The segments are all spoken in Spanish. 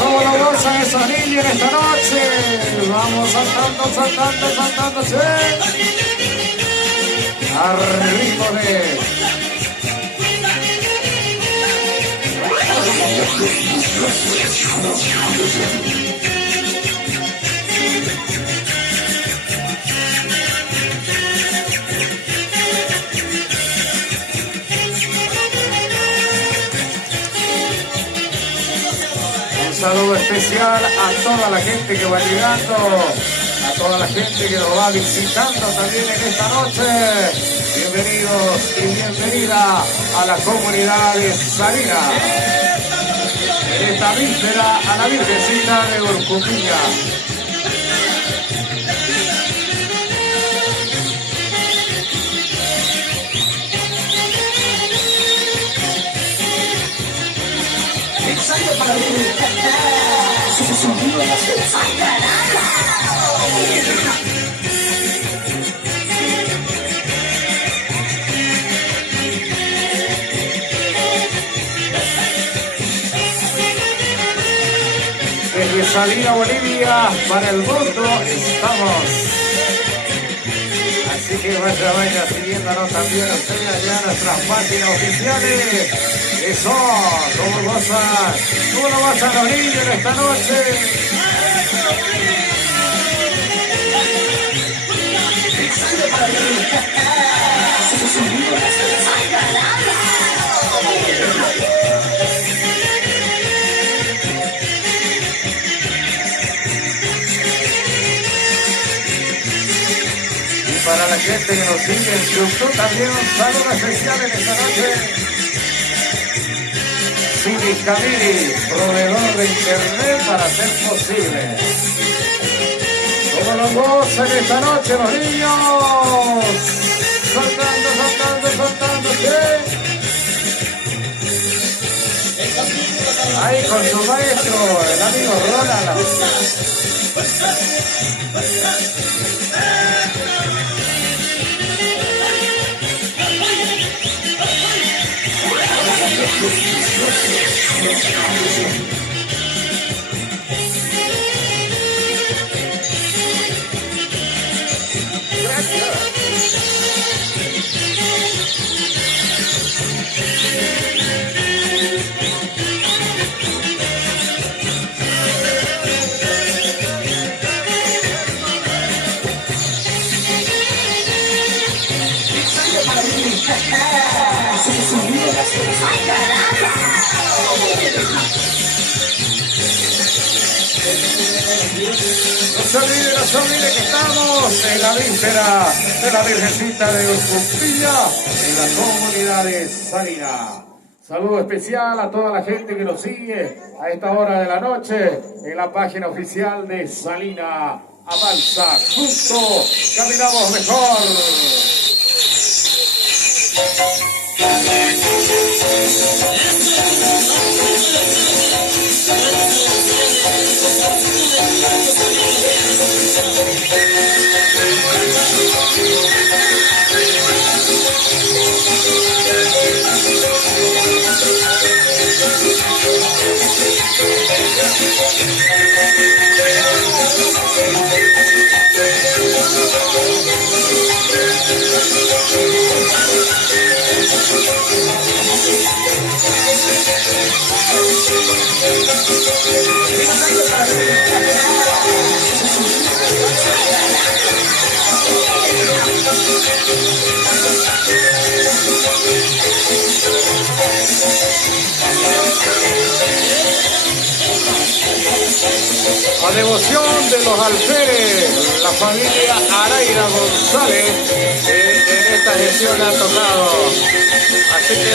¿Cómo lo gozan esos niños esta noche? Vamos saltando, saltando, saltando, sí. Al ritmo de... Un saludo especial a toda la gente que va llegando, a toda la gente que nos va visitando también en esta noche. Bienvenidos y bienvenida a la comunidad de Salinas. En esta víspera a la Virgencita de Urcupiña. Para mí, ese sonido de las Desde Salinas, Bolivia, para el mundo estamos. Así que vaya siguiéndonos también ustedes allá en nuestras páginas oficiales. Eso, ¿cómo lo gozan los niños en esta noche? Y para la gente que nos sigue en YouTube también un saludo especial en esta noche. Siri Camiri, proveedor de internet para hacer posible. ¿Cómo nos gozan esta noche los niños? Saltando, saltando, saltando, ¿sí? Ahí con su maestro, el amigo Ronald. No se olvide que estamos en la víspera de la Virgencita de Urcupiña, en la comunidad de Salinas. Saludo especial a toda la gente que nos sigue a esta hora de la noche en la página oficial de Salinas. Avanza, juntos, caminamos mejor. A devoción de los alférez, la familia Araira González, en esta gestión ha tocado. Así que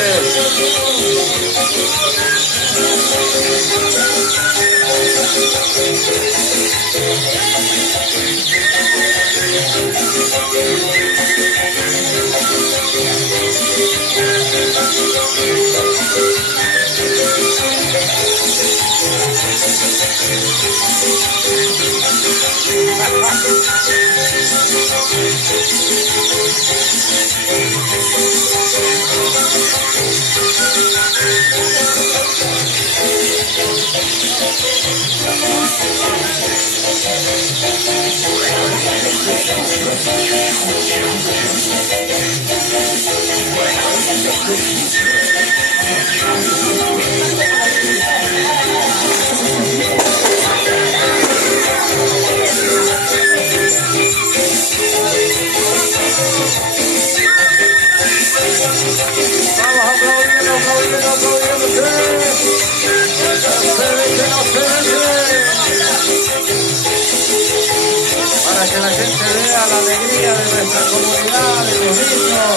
Para que la gente vea la alegría de nuestra comunidad, de los niños,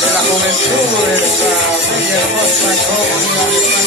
de la juventud, de esta bella hermosa comunidad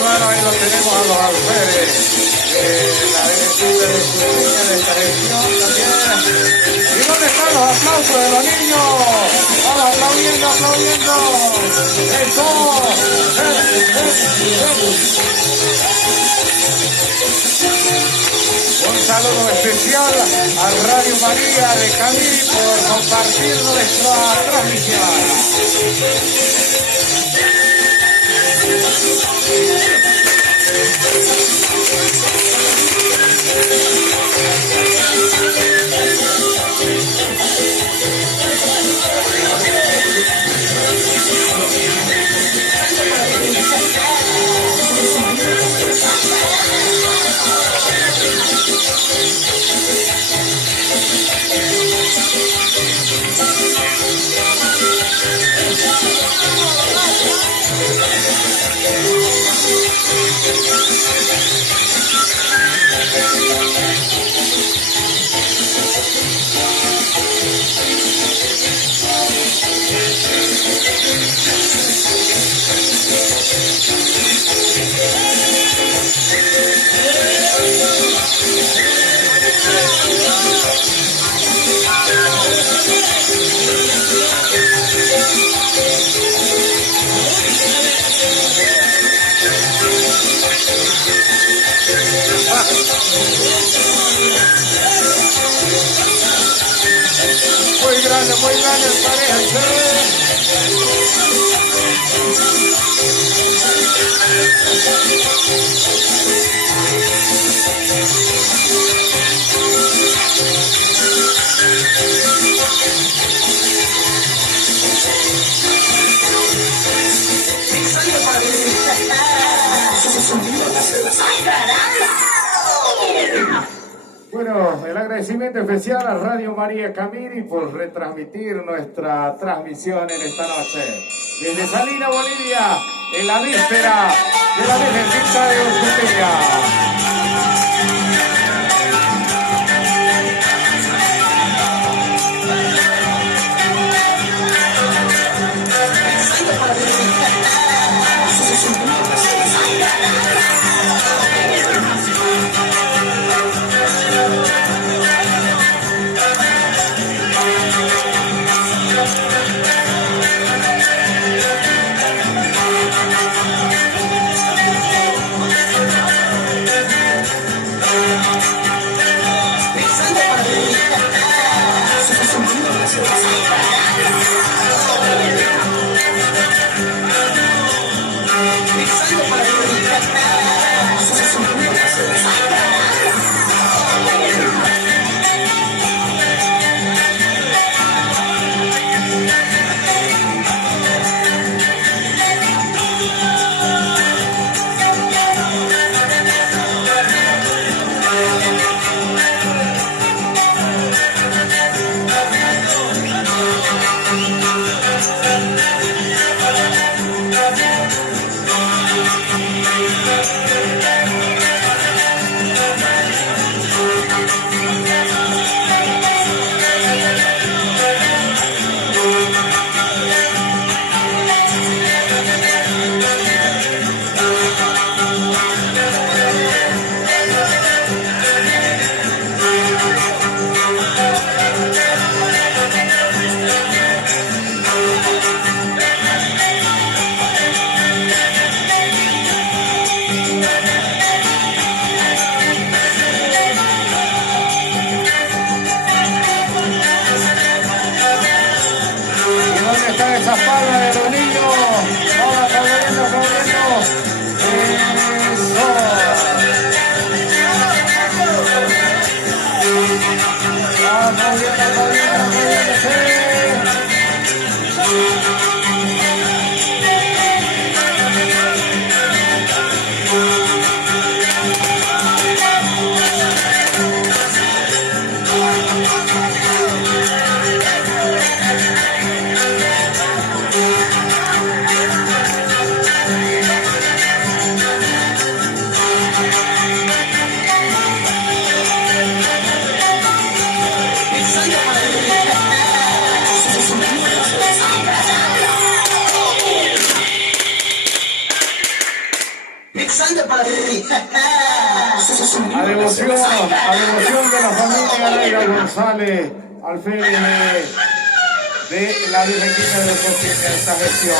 de ahí lo tenemos a los alférez, la directiva de Justicia de esta gestión también. ¿Y dónde están los aplausos de los niños? Vamos aplaudiendo, aplaudiendo. ¡Eso! Un saludo especial a Radio María de Camiri por compartir nuestra transmisión. Muy grande el pareja. Bueno, el agradecimiento especial a Radio María Camiri por retransmitir nuestra transmisión en esta noche. Desde Salina, Bolivia, en la víspera de la Virgencita de Ushuaia. A devoción de la familia Areira González, alférez de la Virgencita de Ocopilla en esta gestión.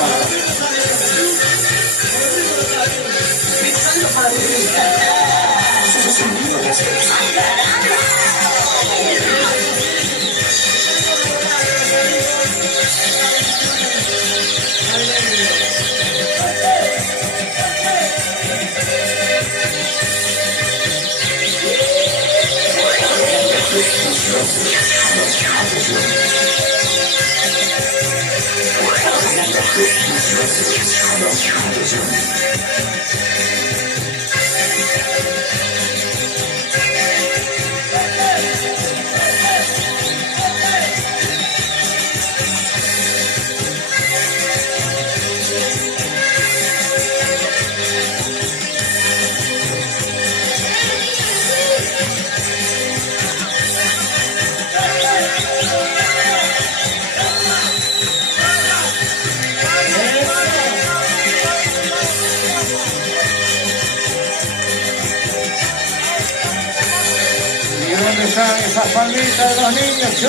¿Dónde están esas palmitas de los niños? ¡Sí!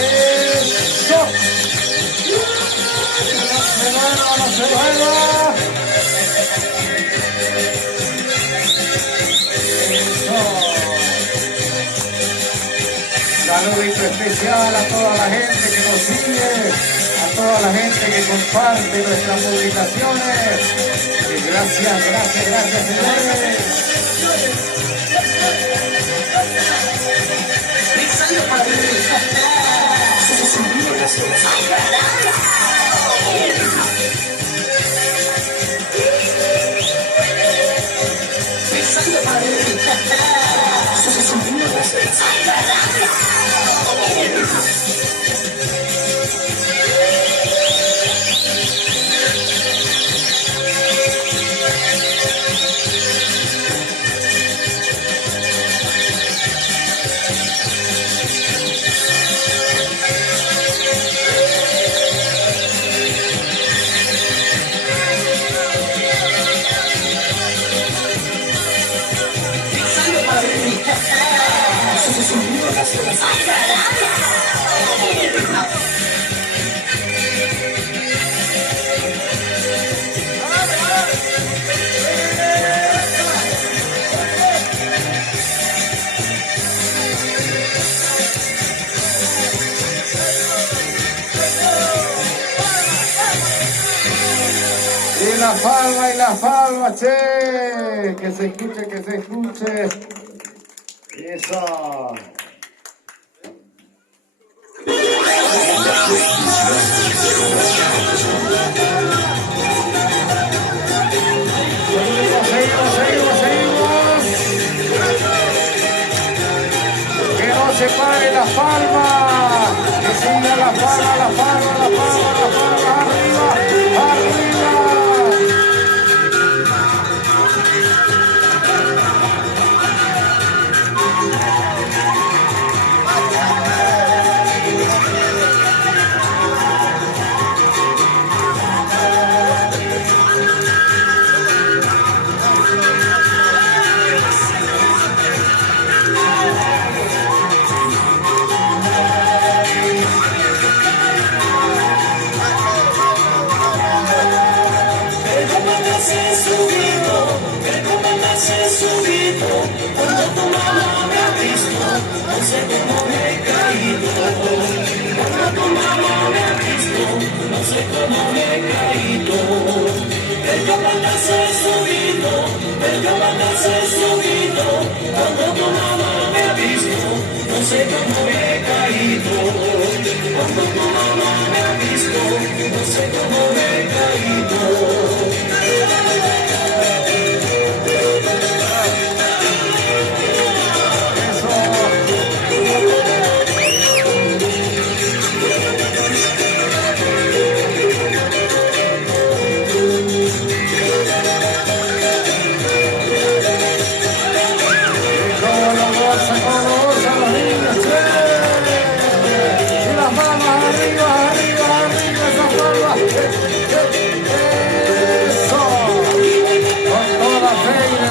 ¡Eso! ¡No se duerma! ¡Eso! Saludito especial a toda la gente que nos sigue, a toda la gente que comparte nuestras publicaciones. Gracias, señores. Y la palma, che, que se escuche. Eso. Seguimos. Que no se pare la palma. Que siga la palma. Arriba. Hey!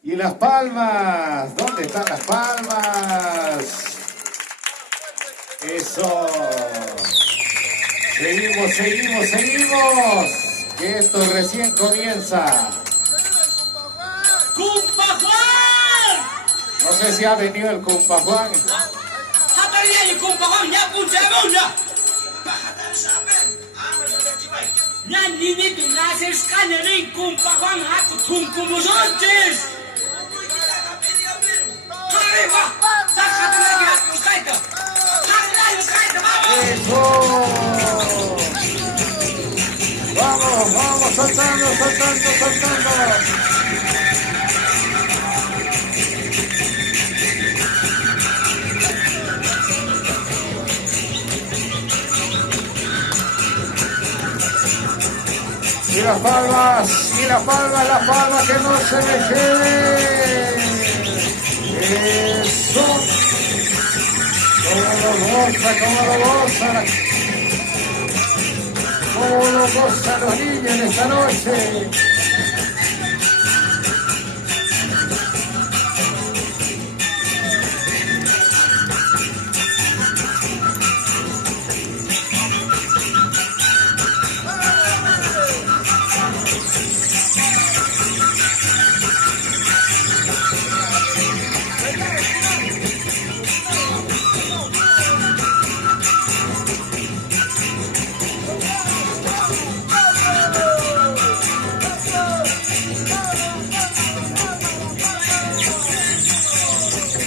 Y las palmas, ¿dónde están las palmas? Eso. Seguimos, seguimos, seguimos. Que esto recién comienza. ¡Cumpa Juan! No sé si ha venido el Cumpa Juan. ¡Hataría el Cumpa Juan! ¡Ya pucha mona! ¡Ya ni tu naces canerín Cumpa Juan! ¡Haku tuncumus antes! ¡Arriba! ¡Sácate la guía! ¡Buscaita! ¡Eso! ¡Vamos, vamos! ¡Saltando, saltando, saltando! Y las palmas, la palma que no se me quede. Eso. Cómo lo gozan los niños en esta noche.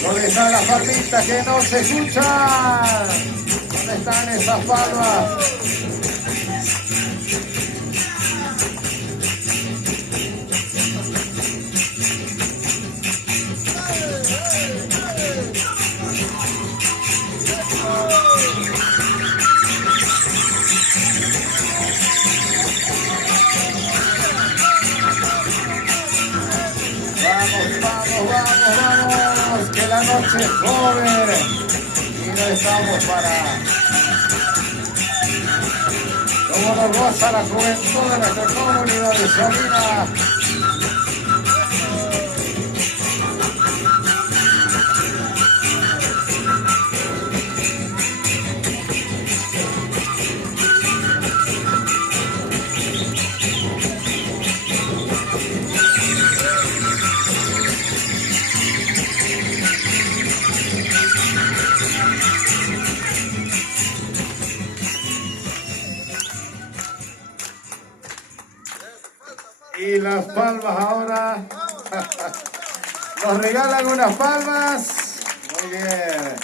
¿Dónde están las palmitas que no se escuchan? ¿Dónde están esas palmas? Vamos, que la noche es joven y no estamos para... Como nos goza la juventud de nuestra comunidad de Salina. las palmas ahora. Nos regalan unas palmas. Muy bien.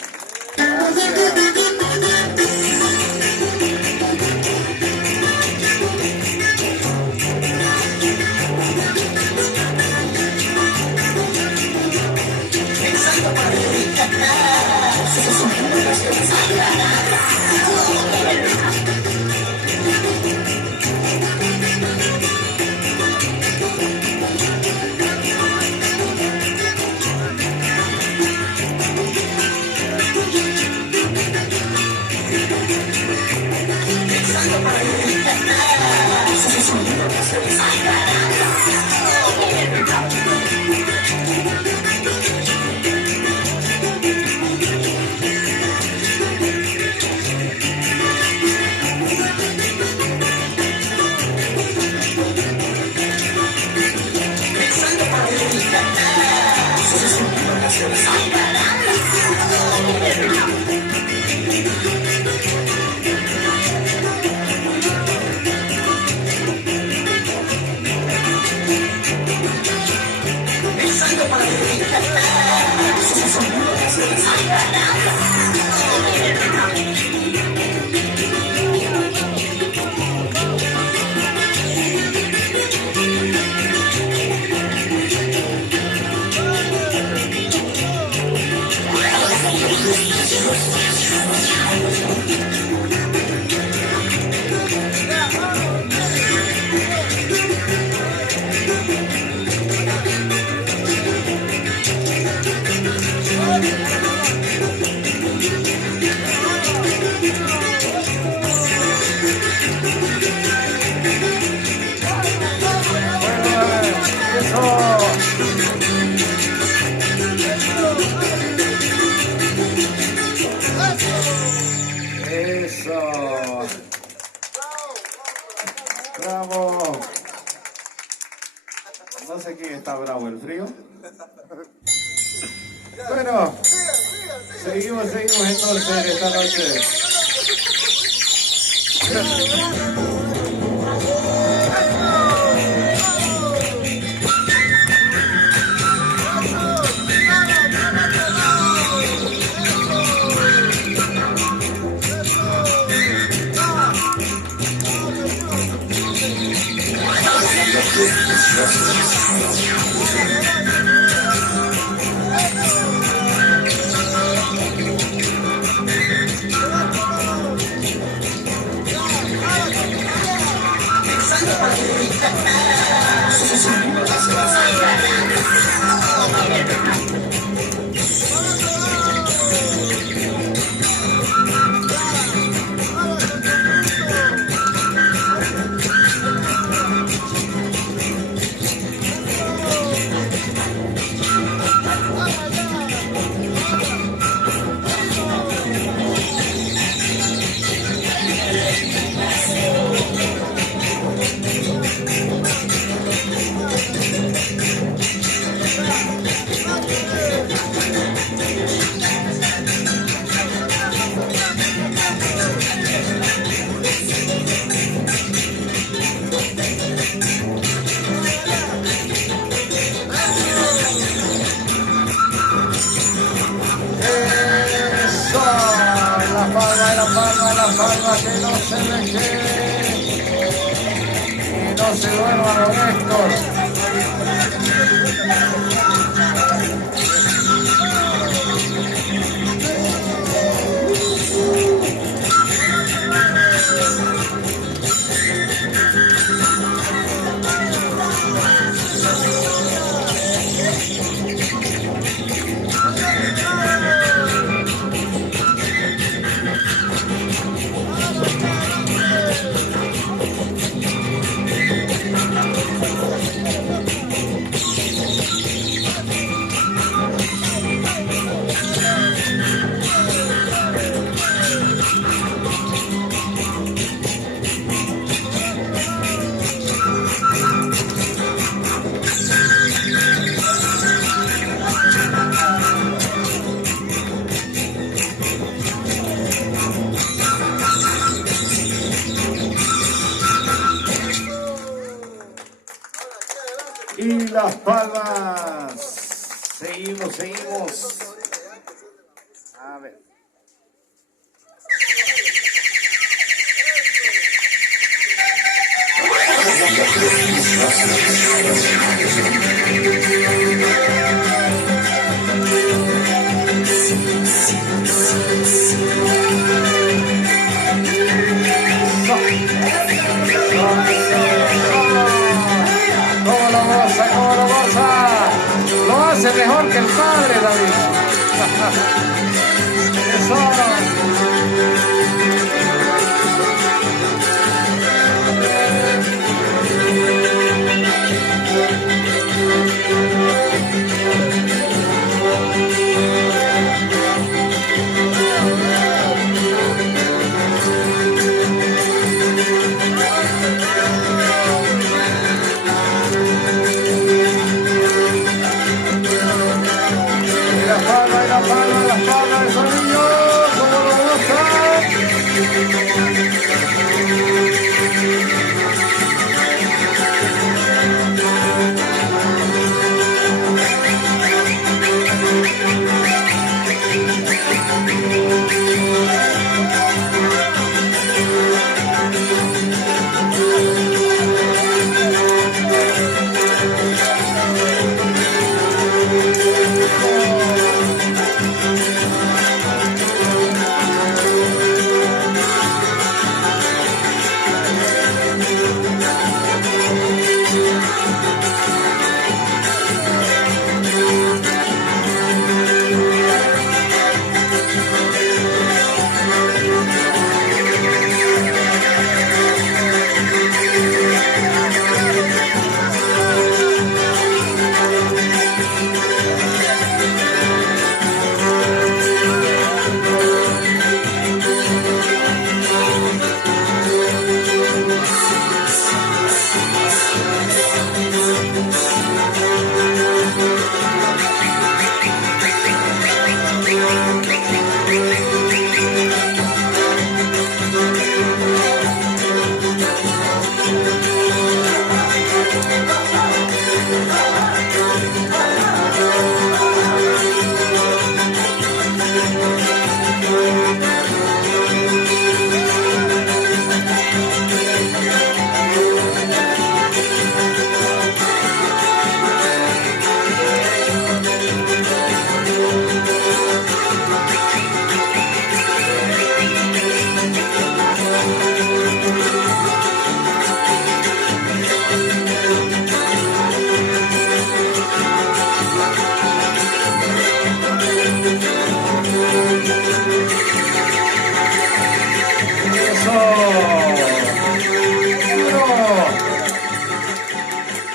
Gracias. Eso. Bravo. No sé quién está bravo, el frío. Bueno, seguimos entonces esta noche. La palma, que no se me quede, que no se duerma don Héctor. Las palmas. Seguimos, seguimos. A ver. ¿Cómo lo goza? ¿Cómo lo goza? Lo hace mejor que el padre, David. Eso. La palma de Solillo, como lo goza.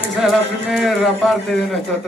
Esa es la primera parte de nuestra